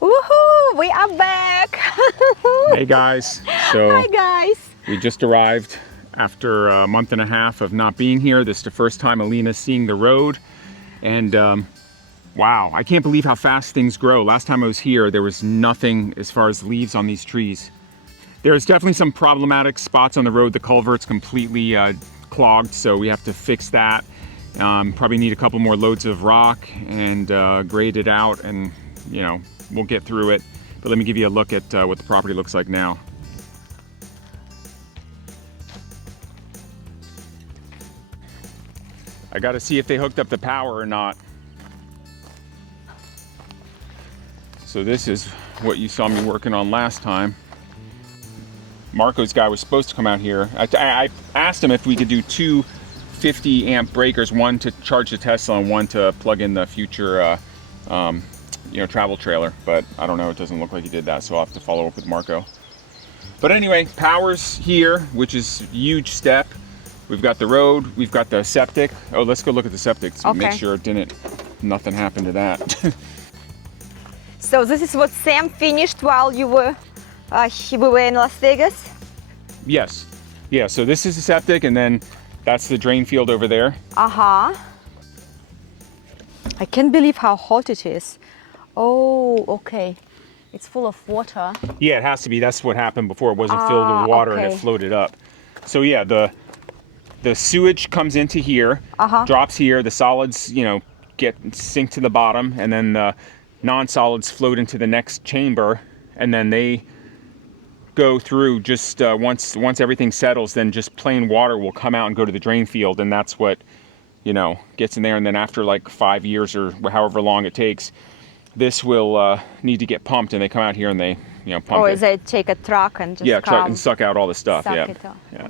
Woohoo! We are back! Hey guys, so Hi guys! we just arrived after a month and a half of not being here. This is the first time Alena's seeing the road, and wow, I can't believe how fast things grow. Last time I was here, there was nothing as far as leaves on these trees. There's definitely some problematic spots on the road. The culvert's completely clogged, so we have to fix that. Probably need a couple more loads of rock and grade it out, and you know, we'll get through it. But let me give you a look at what the property looks like now. I got to see if they hooked up the power or not. So this is what you saw me working on last time. Marco's guy was supposed to come out here. I asked him if we could do two 50 amp breakers, one to charge the Tesla and one to plug in the future travel trailer, but I don't know, it doesn't look like he did that, so I'll have to follow up with Marco. But anyway, power's here, which is a huge step. We've got the road, we've got the septic. Oh, let's go look at the septic to make sure nothing happened to that. So this is what Sam finished while you were we were in Las Vegas? Yes. Yeah, so this is the septic, and then that's the drain field over there. Uh-huh. I can't believe how hot it is. Oh, okay. It's full of water. Yeah, it has to be. That's what happened before. It wasn't filled with water and it floated up. So yeah, the sewage comes into here, drops here. The solids, sink to the bottom, and then the non-solids float into the next chamber, and then they go through just once everything settles, then just plain water will come out and go to the drain field, and that's what gets in there. And then after like 5 years or however long it takes, this will need to get pumped, and they come out here and they pump it. Or they take a truck and just truck and suck out all the stuff. It out. Yeah.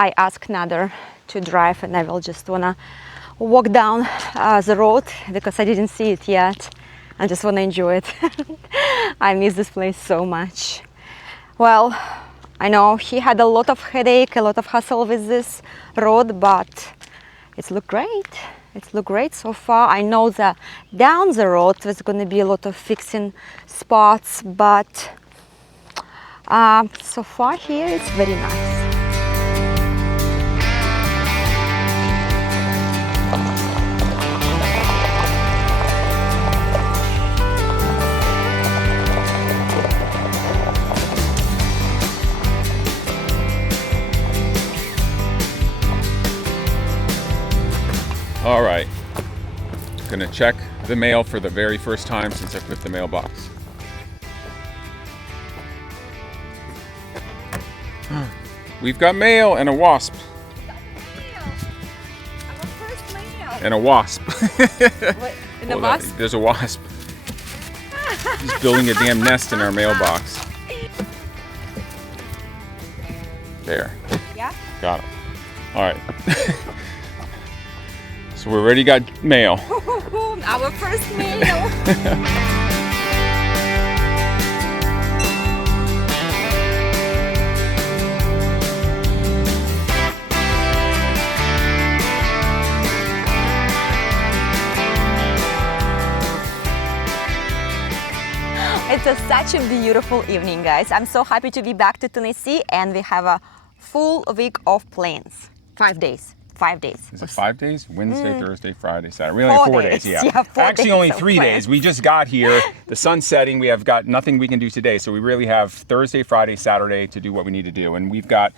I asked Nader to drive, and I will just wanna walk down the road because I didn't see it yet. I just wanna enjoy it. I miss this place so much. Well, I know he had a lot of headache, a lot of hassle with this road, but it's looked great. It's looked great so far. I know that down the road there's going to be a lot of fixing spots, but so far here it's very nice. All right, gonna check the mail for the very first time since I put the mailbox. We've got mail and a wasp. And a wasp. And a wasp? There's a wasp. He's building a damn nest in our mailbox. There. Yeah? Got him. All right. So we already got mail. Our first mail. It's such a beautiful evening, guys. I'm so happy to be back to Tennessee, and we have a full week of plans. 5 days. 5 days. Is it 5 days? Wednesday, Thursday, Friday, Saturday. We only have 4 days. Yeah. 4 Actually, days only of 3 plans. days. We just got here. The sun's setting. We have got nothing we can do today. So we really have Thursday, Friday, Saturday to do what we need to do. And we've got,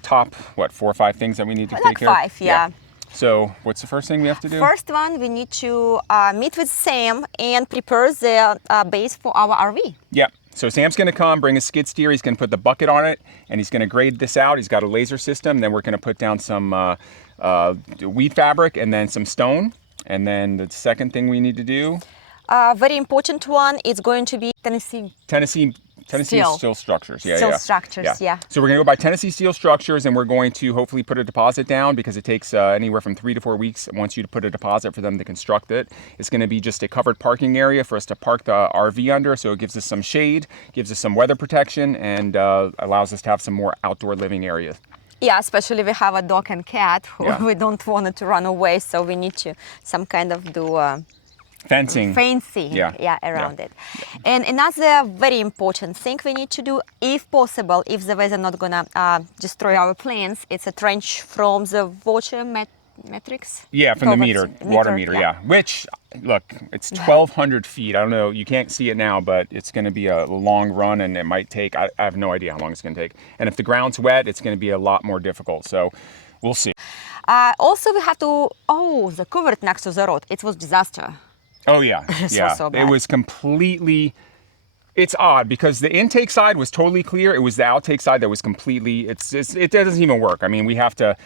top, 4 or 5 things that we need to take care of? Like 5, yeah. So what's the first thing we have to do? First one, we need to meet with Sam and prepare the base for our RV. Yeah. So Sam's going to come, bring a skid steer. He's going to put the bucket on it, and he's going to grade this out. He's got a laser system. Then we're going to put down some weed fabric and then some stone. And then the second thing we need to do. Very important one is going to be Tennessee steel structures. Steel structures, yeah. So we're going to go buy Tennessee steel structures, and we're going to hopefully put a deposit down because it takes anywhere from 3 to 4 weeks once you put a deposit for them to construct it. It's going to be just a covered parking area for us to park the RV under, so it gives us some shade, gives us some weather protection, and allows us to have some more outdoor living area. Yeah, especially we have a dog and cat who we don't want it to run away, so we need to some kind of do fencing. Yeah, around it. And another very important thing we need to do, if possible, if the weather not gonna destroy our plants, it's a trench from the water metrics. Yeah, from the water meter, yeah. Which, look, it's 1,200 feet. I don't know, you can't see it now, but it's going to be a long run, and it might take, I have no idea how long it's going to take. And if the ground's wet, it's going to be a lot more difficult. So we'll see. Also, we have to, the culvert next to the road, it was disaster. Oh, yeah. Yeah. So bad. It was completely, it's odd because the intake side was totally clear. It was the outtake side that was completely, it doesn't even work. I mean, we have to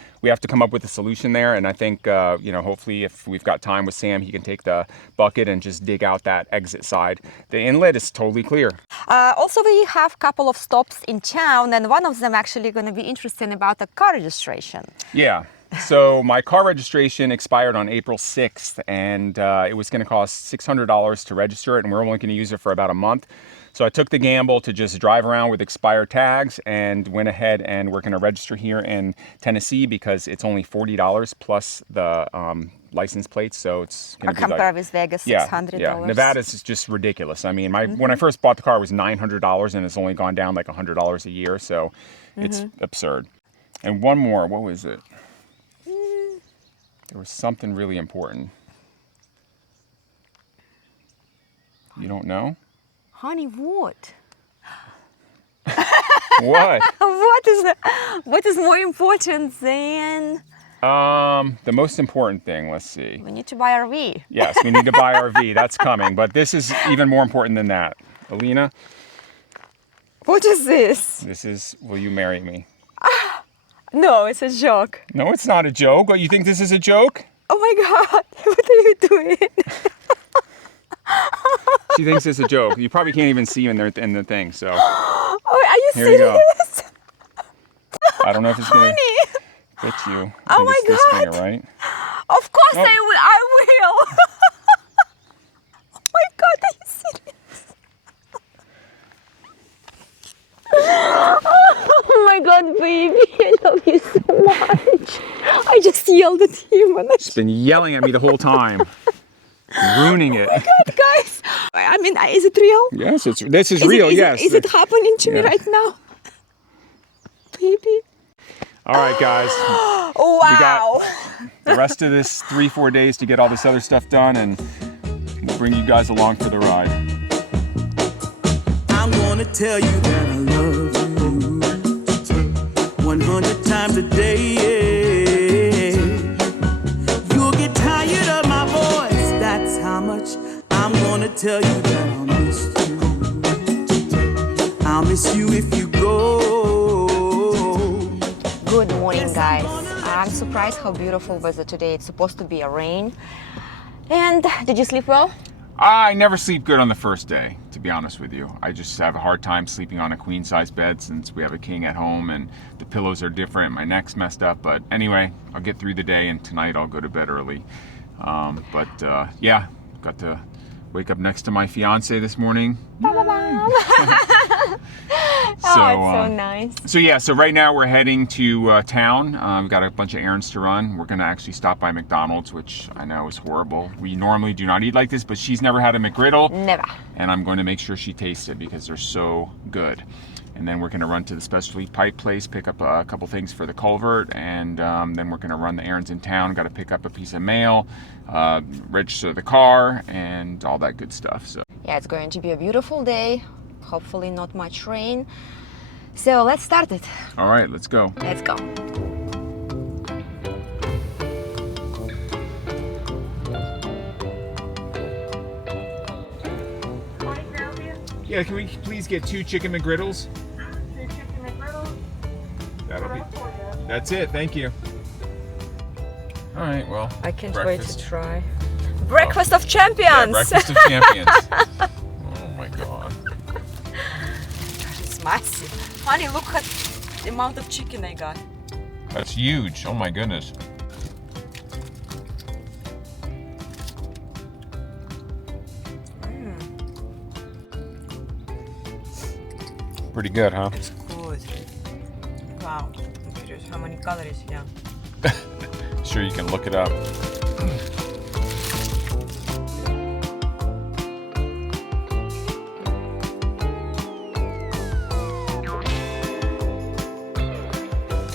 come up with a solution there. And I think, hopefully if we've got time with Sam, he can take the bucket and just dig out that exit side. The inlet is totally clear. Also, we have a couple of stops in town, and one of them actually going to be interesting about the car registration. Yeah. So my car registration expired on April 6th, and it was going to cost $600 to register it, and we're only going to use it for about a month. So I took the gamble to just drive around with expired tags and went ahead, and we're going to register here in Tennessee because it's only $40 plus the license plates. So it's going to be compared with Vegas, $600. Yeah, Nevada's is just ridiculous. I mean, when I first bought the car, it was $900, and it's only gone down like $100 a year. So it's absurd. And one more, what was it? There was something really important. You don't know? Honey, what? What? What is more important than? The most important thing, let's see. We need to buy RV. Yes, we need to buy RV. That's coming. But this is even more important than that. Alena? What is this? This is, will you marry me? No, it's a joke. No, it's not a joke. What, you think this is a joke? Oh my God, what are you doing? She thinks it's a joke. You probably can't even see in the thing, so. Oh, are you Here serious? You go. I don't know if it's going to fit you. I Oh my think it's God. this finger, right? Of course Oh. I will. Oh my God, are you serious? Oh my God, baby, I love you so much. I just yelled at him. And She's been yelling at me the whole time. Ruining it. Oh my God, guys. I mean, is it real? Yes, this is real, yes. Is it happening to me right now? Baby. All right, guys. Oh, wow. We got the rest of this 3-4 days to get all this other stuff done, and we'll bring you guys along for the ride. I'm gonna tell you that I love you 100 times a day. You'll get tired of my voice, that's how much I'm gonna tell you that I'll miss you. I'll miss you if you go. Good morning, guys. I'm surprised how beautiful weather today. It's supposed to be a rain. And did you sleep well? I never sleep good on the first day, to be honest with you. I just have a hard time sleeping on a queen-size bed since we have a king at home and the pillows are different. My neck's messed up, but anyway, I'll get through the day, and tonight I'll go to bed early. Yeah, got to wake up next to my fiance this morning. It's so nice. So right now we're heading to town. We've got a bunch of errands to run. We're gonna actually stop by McDonald's, which I know is horrible. We normally do not eat like this, but she's never had a McGriddle. Never. And I'm going to make sure she tastes it because they're so good. And then we're gonna run to the specialty pipe place, pick up a couple things for the culvert, and then we're gonna run the errands in town. Got to pick up a piece of mail, register the car, and all that good stuff. So Yeah, it's going to be a beautiful day. Hopefully not much rain. So let's start it. all right, let's go. Let's go. Yeah, can we please get 2 chicken McGriddles? That'll be. That's it. Thank you. All right. Well. I can't breakfast. wait to try. Breakfast of champions! Yeah, breakfast of champions. Oh my God. It's massive. Honey, look at the amount of chicken I got. That's huge. Oh my goodness. Pretty good, huh? It's good. Wow. I'm curious how many calories, yeah. Sure, you can look it up.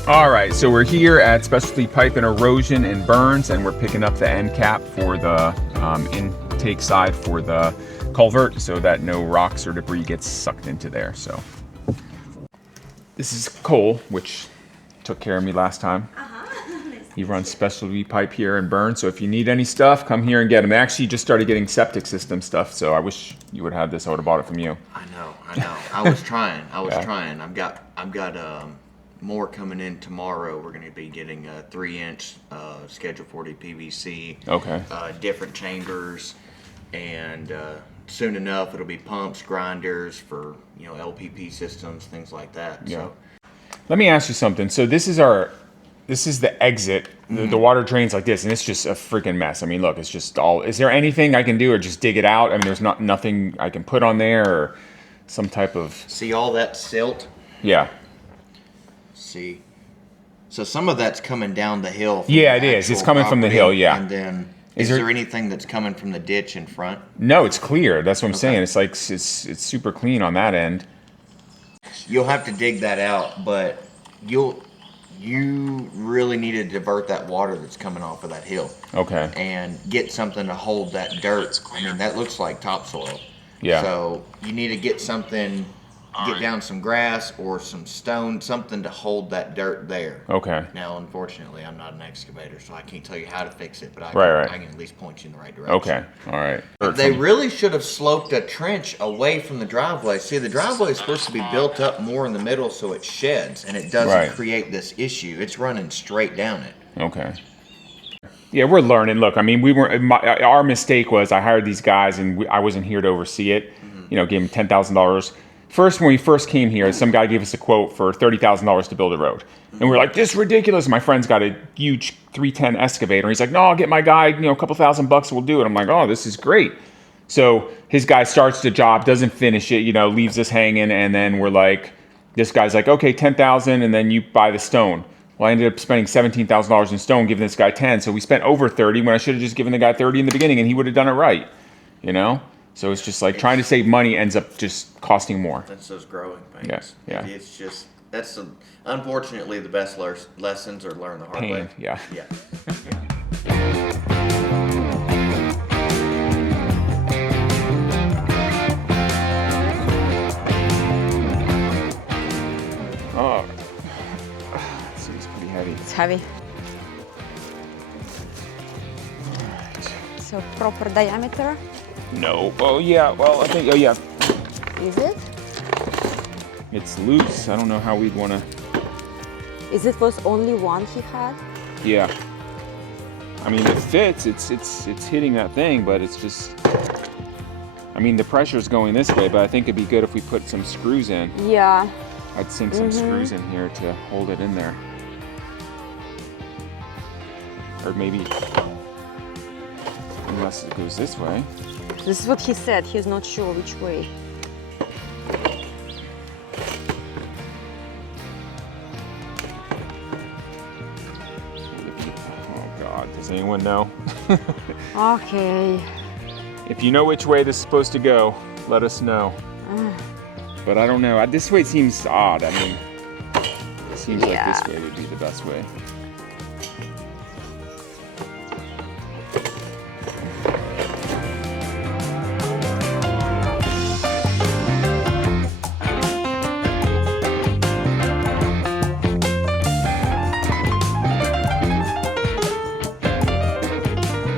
All right, so we're here at Specialty Pipe and Erosion and Burns, and we're picking up the end cap for the intake side for the culvert so that no rocks or debris gets sucked into there. So this is Cole, which took care of me last time. He runs Specialty Pipe here in Burns, so if you need any stuff, come here and get him. I actually just started getting septic system stuff, so I wish you would have this. I would have bought it from you. I know. I was trying. I've got more coming in tomorrow. We're going to be getting a 3-inch Schedule 40 PVC. Okay. Different chambers, and soon enough it'll be pumps, grinders for LPP systems, things like that. Yeah. So. Let me ask you something. So this is the exit. The water drains like this, and it's just a freaking mess. I mean, look, it's just all. Is there anything I can do, or just dig it out? I mean, there's nothing I can put on there, or some type of. See all that silt? Yeah. See. So some of that's coming down the hill. Yeah, it is. It's coming from the hill. Yeah. And then is there anything that's coming from the ditch in front? No, it's clear. That's what I'm saying. It's like it's super clean on that end. You'll have to dig that out, but you really need to divert that water that's coming off of that hill. Okay. And get something to hold that dirt. I mean, that looks like topsoil. Yeah. So you need to get something, get down some grass or some stone, something to hold that dirt there. Okay. Now, unfortunately, I'm not an excavator, so I can't tell you how to fix it, but I can at least point you in the right direction. Okay. All right. They really should have sloped a trench away from the driveway. See, the driveway is supposed to be built up more in the middle so it sheds and it doesn't create this issue. It's running straight down it. Okay. Yeah, we're learning. Look, I mean, our mistake was I hired these guys and I wasn't here to oversee it. Gave them $10,000. First, when we first came here, some guy gave us a quote for $30,000 to build a road. And we were like, this is ridiculous. My friend's got a huge 310 excavator. And he's like, no, I'll get my guy, a couple $1,000 we'll do it. I'm like, oh, this is great. So his guy starts the job, doesn't finish it, leaves us hanging. And then we're like, this guy's like, okay, $10,000 and then you buy the stone. Well, I ended up spending $17,000 in stone, giving this guy 10. So we spent over 30 when I should have just given the guy 30 in the beginning and he would have done it right, So it's just like trying to save money ends up just costing more. That's those growing pains. Yes, yeah. It's just, unfortunately, the best lessons are learned the hard way. Yeah. Yeah. Oh, seems pretty heavy. It's heavy. So proper diameter? No. Oh yeah. Well, I think. Oh yeah. Is it? It's loose. I don't know how we'd want to. Is it was only one he had? Yeah. I mean, it fits. It's hitting that thing, but it's just. I mean, the pressure's going this way, but I think it'd be good if we put some screws in. Yeah. I'd sink some screws in here to hold it in there. Or maybe, unless it goes this way. This is what he said. He's not sure which way. Oh God, does anyone know? Okay. If you know which way this is supposed to go, let us know. But I don't know. This way seems odd. I mean, it seems like this way would be the best way.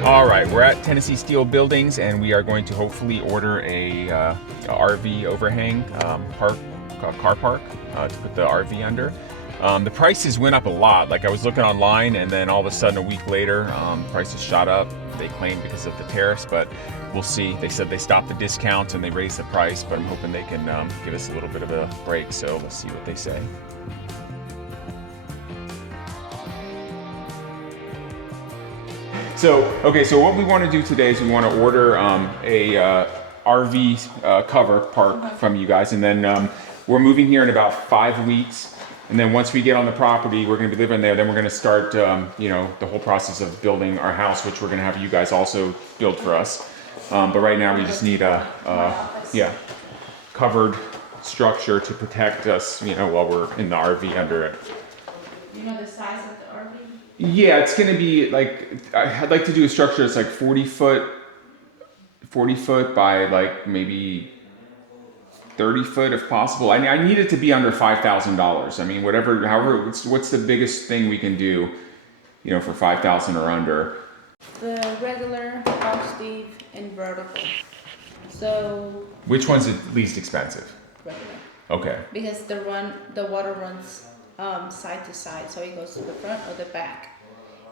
All right, we're at Tennessee Steel Buildings, and we are going to hopefully order a RV overhang car park to put the RV under. The prices went up a lot. Like I was looking online, and then all of a sudden, a week later, prices shot up. They claimed because of the tariffs, but we'll see. They said they stopped the discounts and they raised the price, but I'm hoping they can give us a little bit of a break. So let's see what they say. So what we want to do today is we want to order a RV cover park from you guys, and then we're moving here in about 5 weeks. And then once we get on the property, we're going to be living there. Then we're going to start, the whole process of building our house, which we're going to have you guys also build for us. But right now we just need a covered structure to protect us, while we're in the RV under it. Do you know the size of the RV? Yeah, it's gonna be like, I'd like to do a structure that's like 40 foot by like maybe 30 foot if possible. I need it to be under $5,000. I mean, however, what's the biggest thing we can do, you know, for 5,000 or under? The regular, half sleeve, and vertical. So Which one's the least expensive? regular. Okay. Because the water runs side to side, so it goes to the front or the back.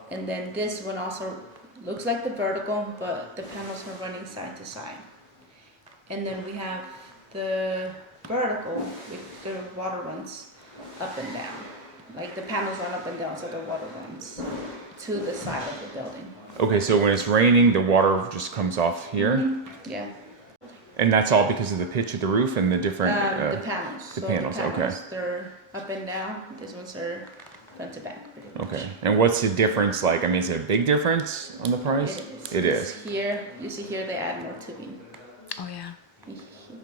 And then this one also looks like the vertical, but the panels are running side to side. And then we have the vertical, the water runs up and down. Like the panels run up and down, so the water runs to the side of the building. Okay, so when it's raining, the water just comes off here? Mm-hmm. Yeah. And that's all because of the pitch of the roof and the different... The panels. The panels, okay. They're up and down. These ones are front to back. Okay. And what's the difference like? I mean, is it a big difference on the price? It is. Here, you see here they add more tubing. Oh yeah.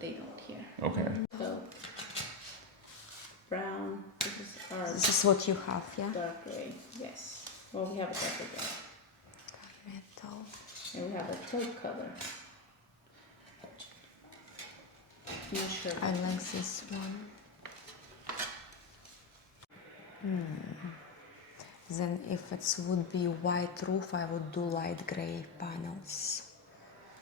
They don't here. Okay. So, brown, this is our This is what you have, yeah? dark gray, yes. Well, we have a darker gray. Metal. And we have a taupe color. I'm not sure. I like this one. Then if it would be white roof, I would do light gray panels.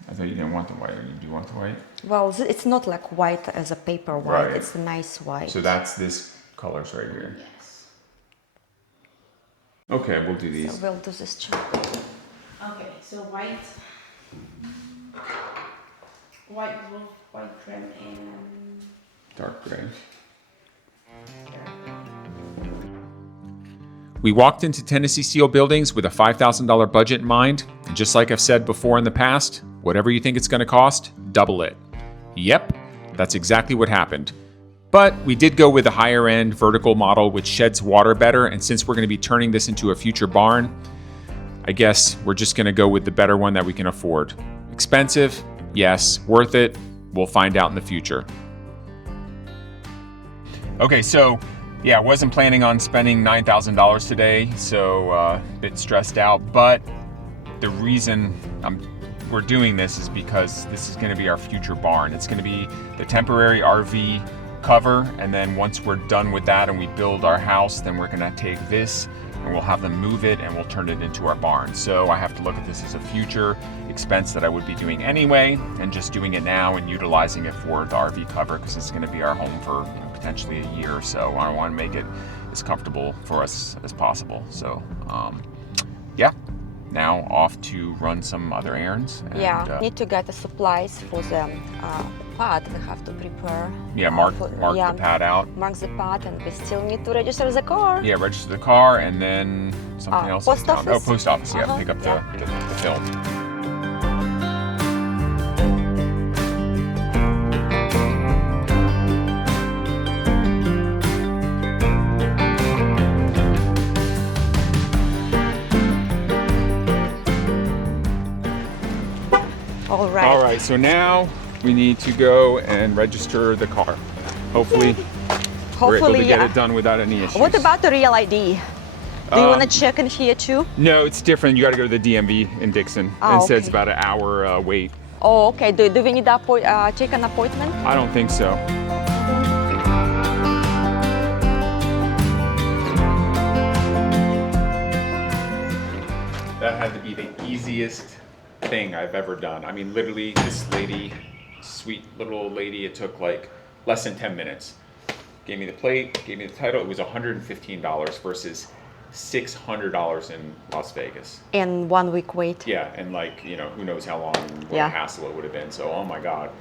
I thought you didn't want the white. Do you want the white? Well, it's not like white as a paper white. Right. It's a nice white. So that's this colors right here. Yes. Okay, we'll do So these. we'll do this chart. Okay, so white roof, white trim, and Dark gray. We walked into Tennessee Steel Buildings with a $5,000 budget in mind, and just like I've said before in the past, whatever you think it's going to cost, double it. Yep, that's exactly what happened. But we did go with a higher end vertical model which sheds water better, and since we're going to be turning this into a future barn, I guess we're just going to go with the better one that we can afford. Expensive? Yes. Worth it? We'll find out in the future. Okay, so yeah, I wasn't planning on spending $9,000 today, so a bit stressed out, but the reason we're doing this is because this is going to be our future barn. It's going to be the temporary RV cover, and then once we're done with that and we build our house, then we're going to take this and we'll have them move it and we'll turn it into our barn. So I have to look at this as a future expense that I would be doing anyway, and just doing it now and utilizing it for the RV cover because it's going to be our home for potentially a year or so. I want to make it as comfortable for us as possible. So yeah, now off to run some other errands. And, need to get the supplies for the pad we have to prepare. Yeah, mark the pad out. Mark the pad, and we still need to register the car. Yeah, register the car, and then something else. Post office? Oh, post office, yeah, pick up the film. All right, so now we need to go and register the car. Hopefully we're able to get it done without any issues. What about the real ID? Do you want to check in here too? No, it's different. You got to go to the DMV in Dixon. And it says about an hour wait. Oh, okay. Do we need to take an appointment? I don't think so. That had to be the easiest thing I've ever done. I mean, literally, this lady, sweet little old lady, it took like less than 10 minutes. Gave me the plate, gave me the title. It was $115 versus $600 in Las Vegas. And 1 week wait. Yeah, and like, you know, who knows how long, what a hassle it would have been. So, oh my God.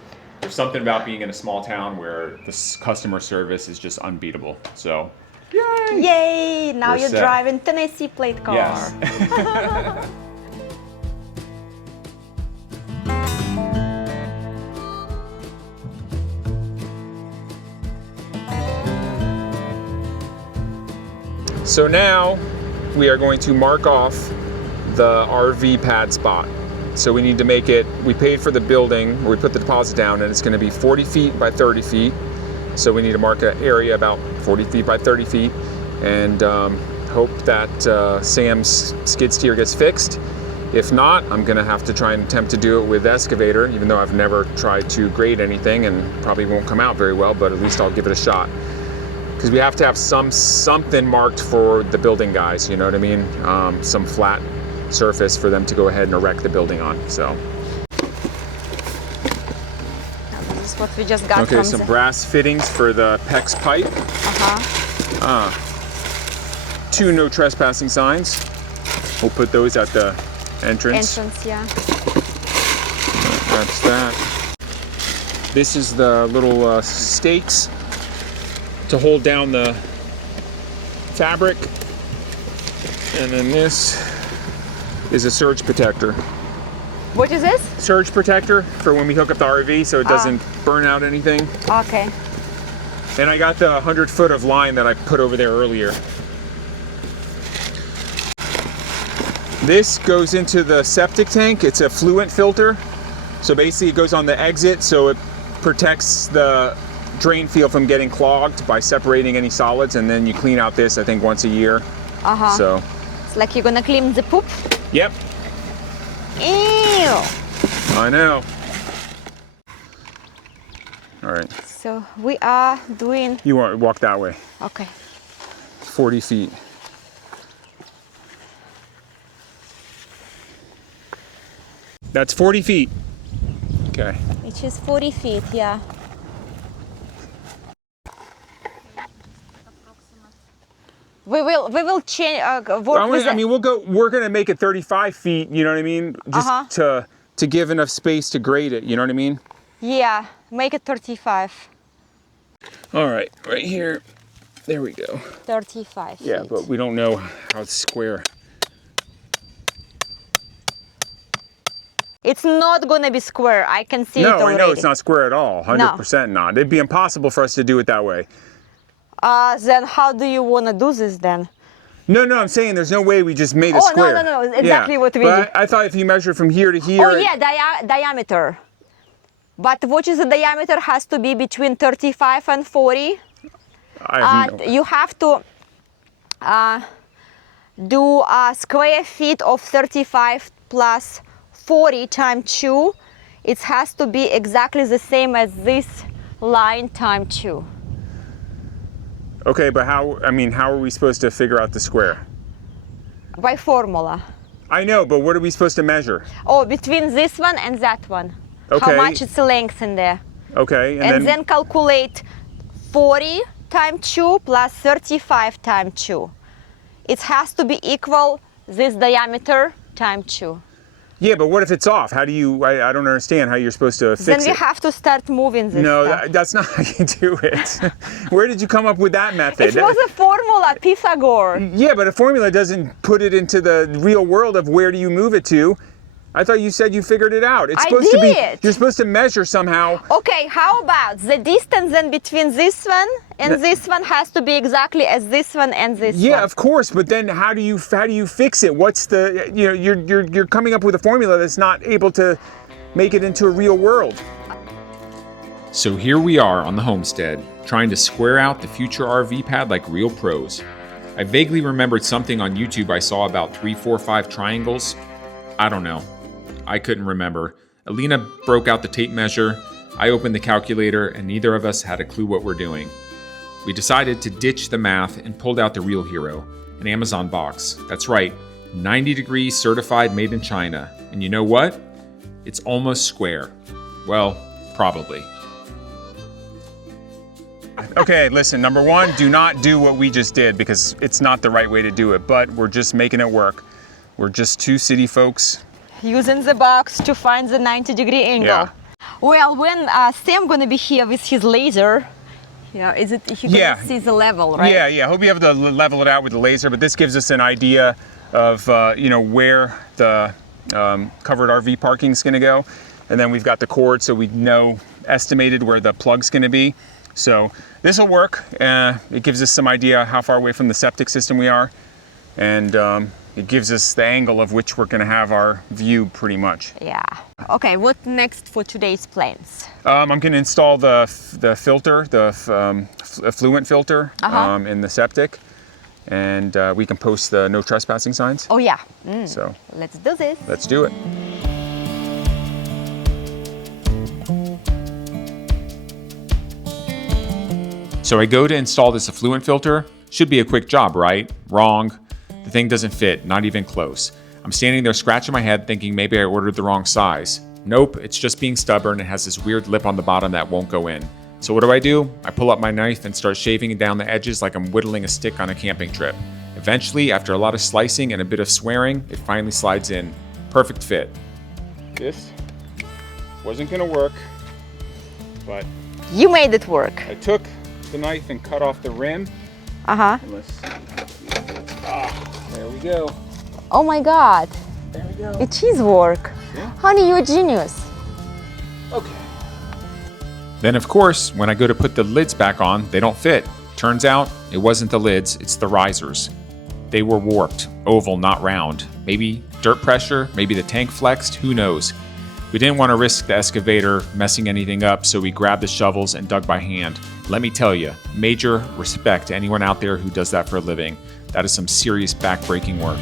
There's something about being in a small town where the customer service is just unbeatable. So, yay! Yay! Now We're you're set. driving Tennessee plate car. Yes. So now we are going to mark off the RV pad spot. So we need to make it, we paid for the building, where we put the deposit down, and it's going to be 40 feet by 30 feet. So we need to mark an area about 40 feet by 30 feet. And hope that Sam's skid steer gets fixed. If not, I'm gonna have to try and attempt to do it with the excavator, even though I've never tried to grade anything and probably won't come out very well, but at least I'll give it a shot. Because we have to have something marked for the building guys, you know what I mean? Some flat surface for them to go ahead and erect the building on, so. This is what we just got. Okay, some brass fittings for the PEX pipe. Two no trespassing signs. We'll put those at the entrance. Yeah. That's that. This is the little stakes to hold down the fabric. And then this is a surge protector. What is this? Surge protector for when we hook up the RV so it doesn't burn out anything. Okay. And I got the 100 foot of line that I put over there earlier. This goes into the septic tank. It's a fluent filter. So basically it goes on the exit so it protects the drain field from getting clogged by separating any solids, and then you clean out this, I think, once a year. So. It's like you're gonna clean the poop? Yep. Ew. I know. All right. So we are doing... You want to walk that way. Okay. 40 feet. That's 40 feet. Okay. Which is 40 feet, yeah. We will change. Work with I mean, we're gonna make it 35 feet. You know what I mean? Just to give enough space to grade it. You know what I mean? Yeah, make it 35. All right, right here. There we go. 35 Yeah, feet. but we don't know how it's square. It's not gonna be square. I can see it already. No, I know it's not square at all. 100% not. It'd be impossible for us to do it that way. Then how do you want to do this then? No, I'm saying there's no way we just made it square. No, exactly what we did. I thought if you measure from here to here... Oh yeah, diameter. But what is the diameter has to be between 35 and 40. You have to do a square feet of 35 plus 40 times 2. It has to be exactly the same as this line times 2. Okay, but how are we supposed to figure out the square? By formula. I know, but what are we supposed to measure? Oh, between this one and that one. Okay. How much it's the length in there. Okay, and then calculate 40 times 2 plus 35 times 2. It has to be equal this diameter times 2. Yeah, but what if it's off? How do you, I don't understand how you're supposed to fix it. Then we have to start moving this stuff. That's not how you do it. Where did you come up with that method? It was a formula, Pythagore. Yeah, but a formula doesn't put it into the real world of where do you move it to. I thought you said you figured it out. It's supposed to be, you're supposed to measure somehow. Okay, how about the distance then between this one and this one has to be exactly as this one and this one? Yeah, of course, but then how do you fix it? What's the, you're coming up with a formula that's not able to make it into a real world. So here we are on the homestead, trying to square out the future RV pad like real pros. I vaguely remembered something on YouTube I saw about 3, 4, 5 triangles. I don't know. I couldn't remember. Alena broke out the tape measure, I opened the calculator, and neither of us had a clue what we're doing. We decided to ditch the math and pulled out the real hero, an Amazon box. That's right, 90 degrees certified made in China. And you know what? It's almost square. Well, probably. Okay, listen, number one, do not do what we just did because it's not the right way to do it, but we're just making it work. We're just two city folks. Using the box to find the 90-degree angle. Yeah. Well, when Sam gonna be here with his laser, is it? You can see the level, right? Yeah. I hope you have to level it out with the laser, but this gives us an idea of where the covered RV parking is gonna go, and then we've got the cord, so we know estimated where the plug's gonna be. So this will work. It gives us some idea how far away from the septic system we are, and it gives us the angle of which we're going to have our view pretty much. Yeah. Okay, what next for today's plans? I'm going to install the filter, the fluent filter in the septic. and we can post the no trespassing signs. Oh yeah. So Let's do this. let's do it. So I go to install this effluent filter. Should be a quick job, right? Wrong. The thing doesn't fit, not even close. I'm standing there scratching my head thinking maybe I ordered the wrong size. Nope, it's just being stubborn and has this weird lip on the bottom that won't go in. So what do? I pull up my knife and start shaving down the edges like I'm whittling a stick on a camping trip. Eventually, after a lot of slicing and a bit of swearing, it finally slides in. Perfect fit. This wasn't gonna work, but You made it work. I took the knife and cut off the rim. Uh-huh. There we go. Oh my God. There we go. It is work. Yeah. Honey, you're a genius. Okay. Then of course, when I go to put the lids back on, they don't fit. Turns out, it wasn't the lids, it's the risers. They were warped, oval, not round. Maybe dirt pressure, maybe the tank flexed, who knows. We didn't want to risk the excavator messing anything up, so we grabbed the shovels and dug by hand. Let me tell you, major respect to anyone out there who does that for a living. That is some serious back-breaking work.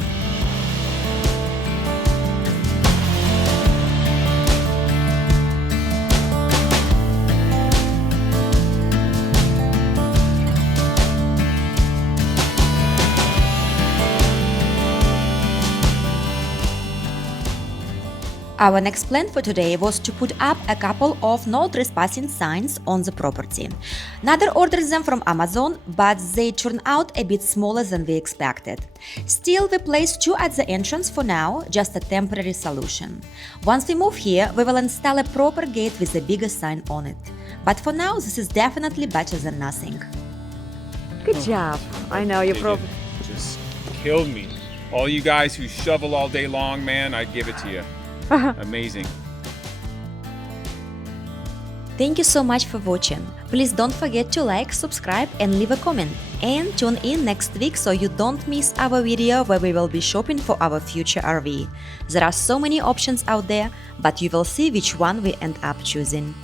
Our next plan for today was to put up a couple of no trespassing signs on the property. Nader ordered them from Amazon, but they turned out a bit smaller than we expected. Still, we placed 2 at the entrance for now, just a temporary solution. Once we move here, we will install a proper gate with a bigger sign on it. But for now, this is definitely better than nothing. Good job. I know you probably just killed me. All you guys who shovel all day long, man, I'd give it to you. Amazing. Thank you so much for watching. Please don't forget to like, subscribe and leave a comment. And tune in next week so you don't miss our video where we will be shopping for our future RV. There are so many options out there, but you will see which one we end up choosing.